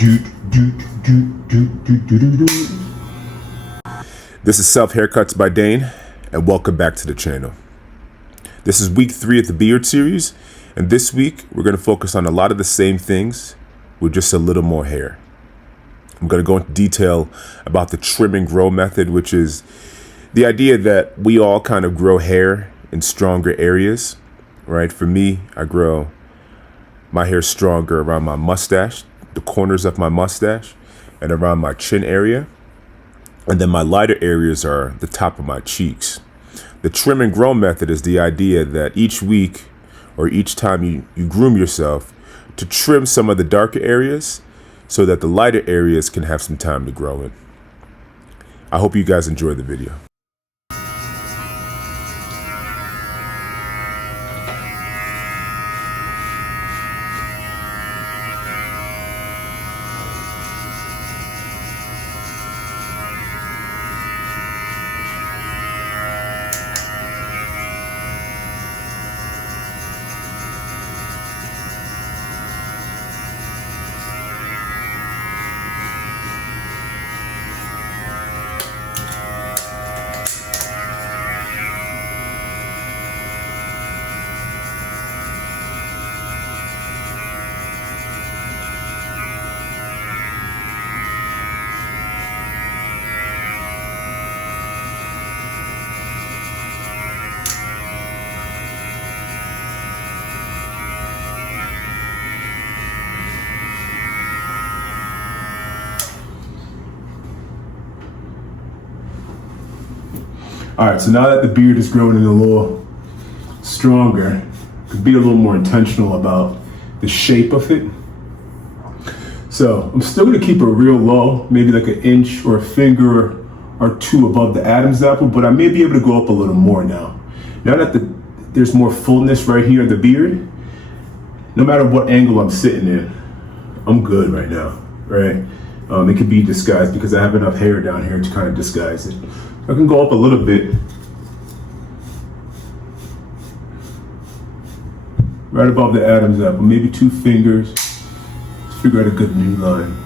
This is Self Haircuts by Dane, and welcome back to the channel. This is week 3 of the beard series, and this week we're going to focus on a lot of the same things with just a little more hair. I'm going to go into detail about the trim and grow method, which is the idea that we all kind of grow hair in stronger areas, right? For me, I grow my hair stronger around my mustache, the corners of my mustache, and around my chin area. And then my lighter areas are the top of my cheeks. The trim and grow method is the idea that each week or each time you groom yourself to trim some of the darker areas so that the lighter areas can have some time to grow in. I hope you guys enjoy the video. All right, so now that the beard is growing in a little stronger, could be a little more intentional about the shape of it. So I'm still gonna keep it real low, maybe like an inch or a finger or two above the Adam's apple, but I may be able to go up a little more now. Now that there's more fullness right here in the beard, no matter what angle I'm sitting in, I'm good right now, right? It could be disguised because I have enough hair down here to kind of disguise it. I can go up a little bit, right above the Adam's apple, maybe 2 fingers. Let's figure out a good knee line.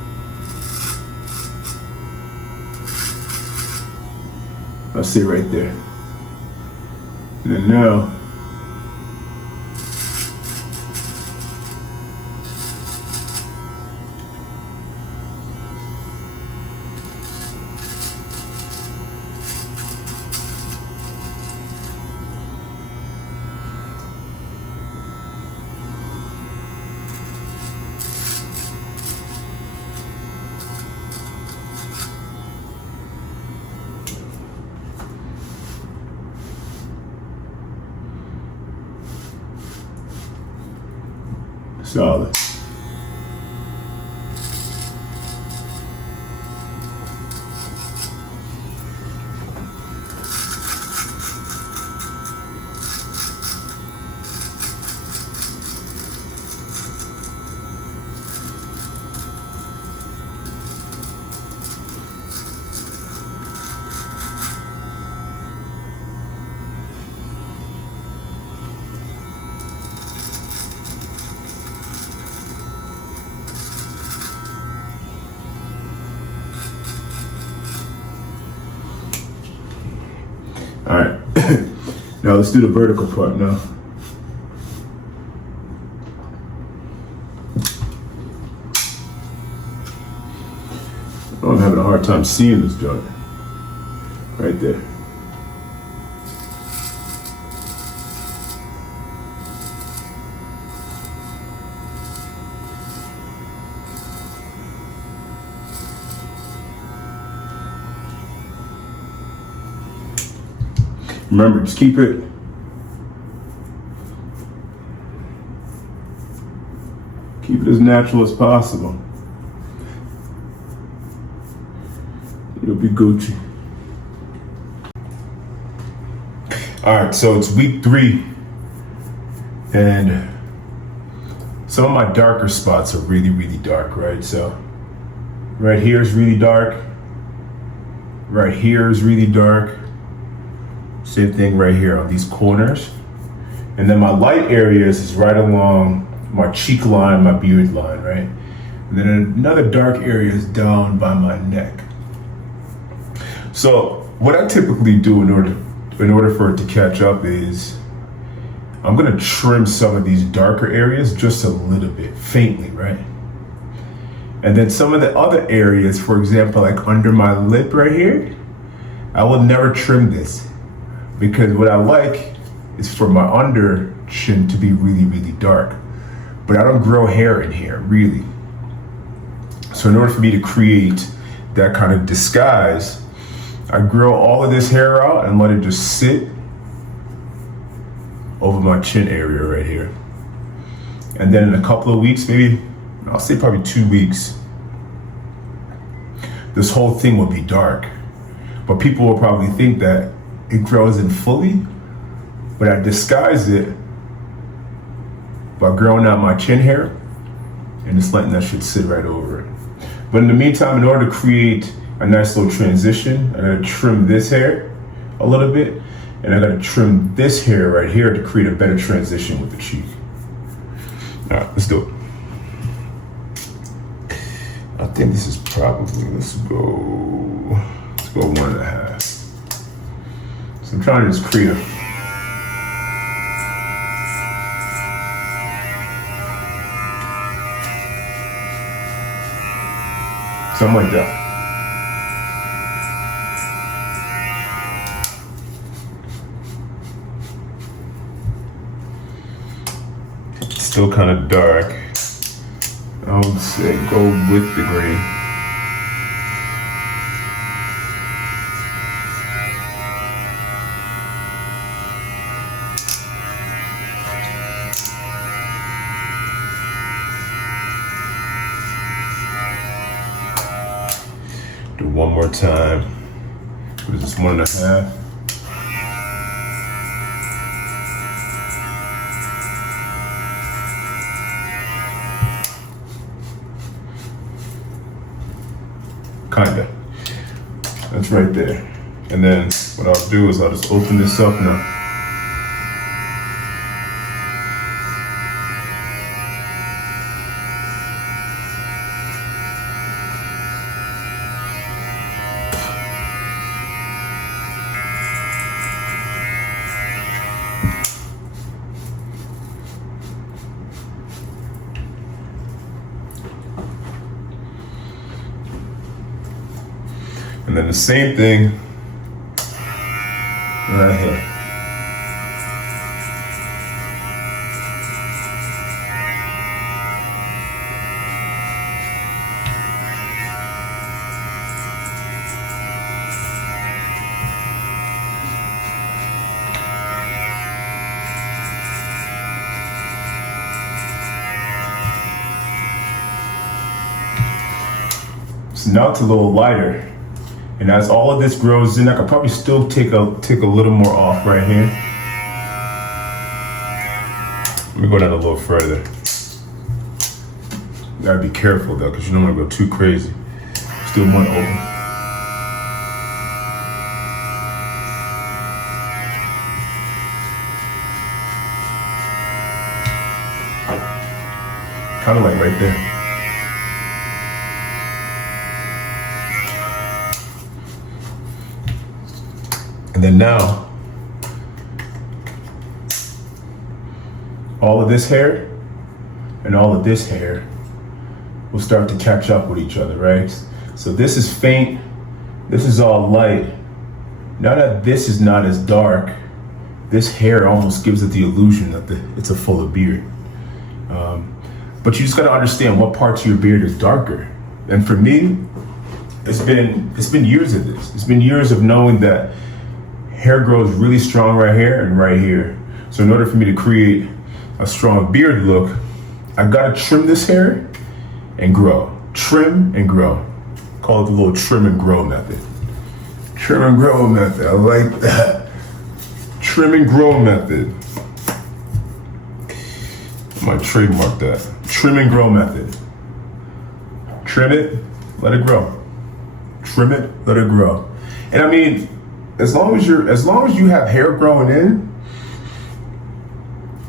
I'll see right there. And then now, solid. All right, now let's do the vertical part now. I'm having a hard time seeing this joint. Right there. Remember, just keep it as natural as possible. It'll be Gucci. All right, so it's week 3, and some of my darker spots are really, really dark, right? So right here is really dark. Right here is really dark. Same thing right here on these corners. And then my light areas is right along my cheek line, my beard line, right? And then another dark area is down by my neck. So what I typically do in order for it to catch up is I'm gonna trim some of these darker areas just a little bit, faintly, right? And then some of the other areas, for example, like under my lip right here, I will never trim this because what I like is for my under chin to be really, really dark. But I don't grow hair in here, really. So in order for me to create that kind of disguise, I grow all of this hair out and let it just sit over my chin area right here. And then in a couple of weeks, maybe, I'll say probably 2 weeks, this whole thing will be dark. But people will probably think that it grows in fully, but I disguise it by growing out my chin hair and just letting that shit sit right over it. But in the meantime, in order to create a nice little transition, I gotta trim this hair a little bit, and I gotta trim this hair right here to create a better transition with the cheek. All right, let's do it. I think this is probably, let's go 1.5. So I'm trying to just create something like that. Still kind of dark. I would say go with the green. Do one more time. What is this, 1.5? Kinda. That's right there. And then what I'll do is I'll just open this up now. And then the same thing right here. So now it's a little lighter. And as all of this grows in, I could probably still take a little more off right here. Let me go down a little further. You gotta be careful though, because you don't want to go too crazy. Still want to open. Kind of like right there. And then now, all of this hair and all of this hair will start to catch up with each other, right? So this is faint, this is all light. Now that this is not as dark, this hair almost gives it the illusion that it's a fuller beard. But you just gotta understand what parts of your beard is darker. And for me, it's been years of this. It's been years of knowing that hair grows really strong right here and right here. So in order for me to create a strong beard look, I gotta trim this hair and grow. Trim and grow. Call it the little trim and grow method. Trim and grow method, I like that. Trim and grow method. I might trademark that. Trim and grow method. Trim it, let it grow. Trim it, let it grow. And I mean, as long as you have hair growing in,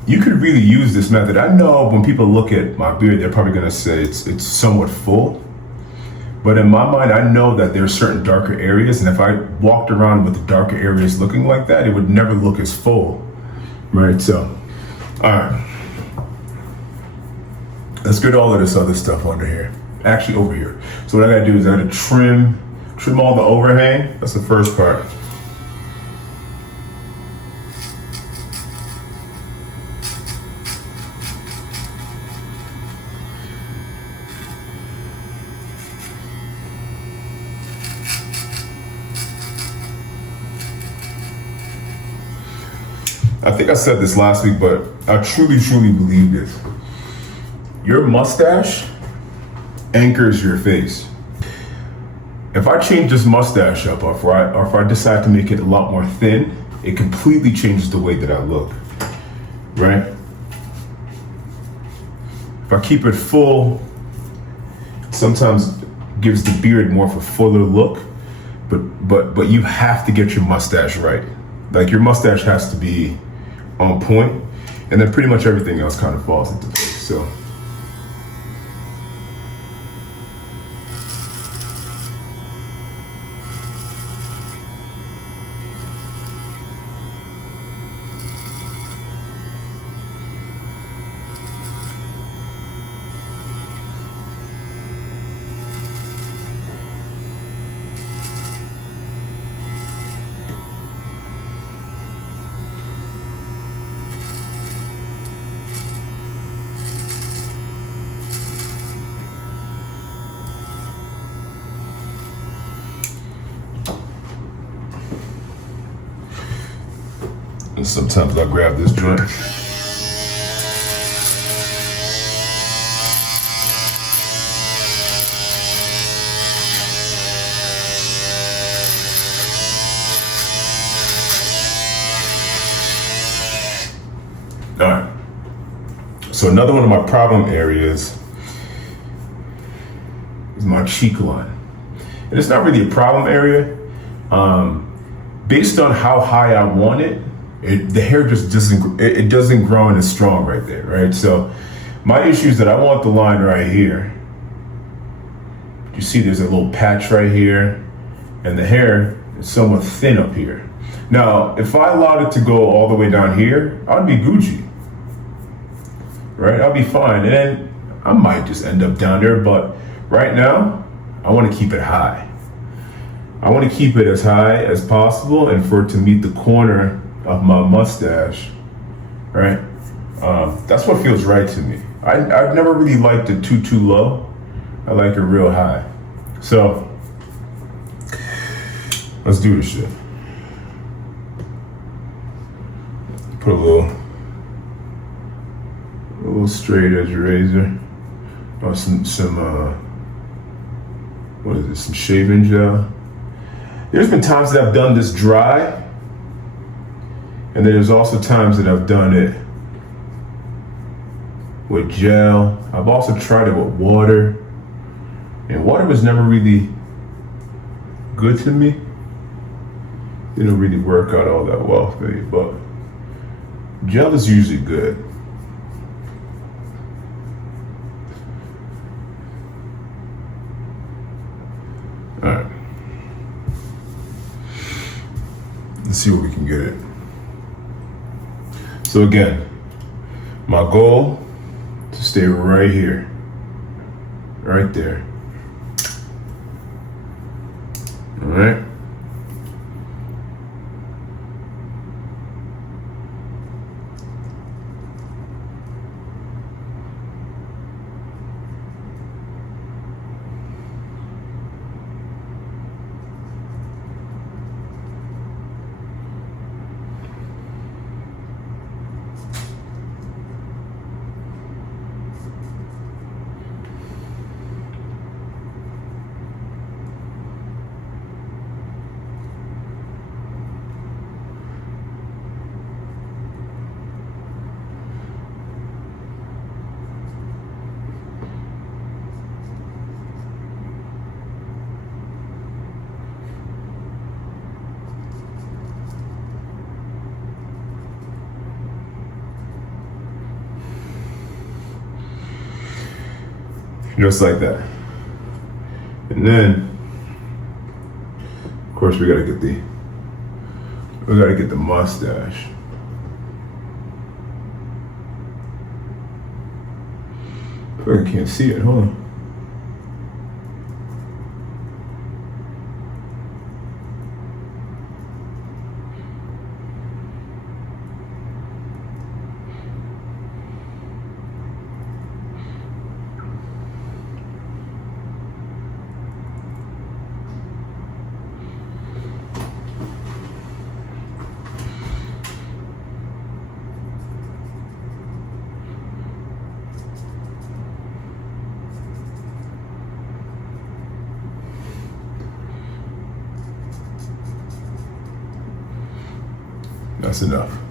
you could really use this method. I know when people look at my beard, they're probably gonna say it's somewhat full. But in my mind, I know that there are certain darker areas, and if I walked around with the darker areas looking like that, it would never look as full, right? So, all right. Let's get all of this other stuff under here. Actually, over here. So what I gotta do is I gotta trim all the overhang. That's the first part. I think I said this last week, but I truly, truly believe this. Your mustache anchors your face. If I change this mustache up, or if I decide to make it a lot more thin, it completely changes the way that I look, right? If I keep it full, sometimes gives the beard more of a fuller look, but you have to get your mustache right. Like your mustache has to be on point, and then pretty much everything else kind of falls into place. So and sometimes I'll grab this joint. All right. So another one of my problem areas is my cheek line. And it's not really a problem area. Based on how high I want it, the hair just doesn't grow in as strong right there, right? So my issue is that I want the line right here. You see there's a little patch right here, and the hair is somewhat thin up here. Now, if I allowed it to go all the way down here, I'd be Gucci, right? I'll be fine, and then I might just end up down there, but right now, I want to keep it high. I want to keep it as high as possible, and for it to meet the corner of my mustache, right? That's what feels right to me. I've never really liked it too low. I like it real high. So let's do this shit. Put a little straight edge razor, or some what is this? Some shaving gel. There's been times that I've done this dry. And then there's also times that I've done it with gel. I've also tried it with water. And water was never really good to me. Didn't really work out all that well for me, but gel is usually good. All right. Let's see what we can get it. So again, my goal to stay right here, right there. All right. Just like that. And then, of course, we gotta get the mustache. I feel like I can't see it. Hold on. That's enough.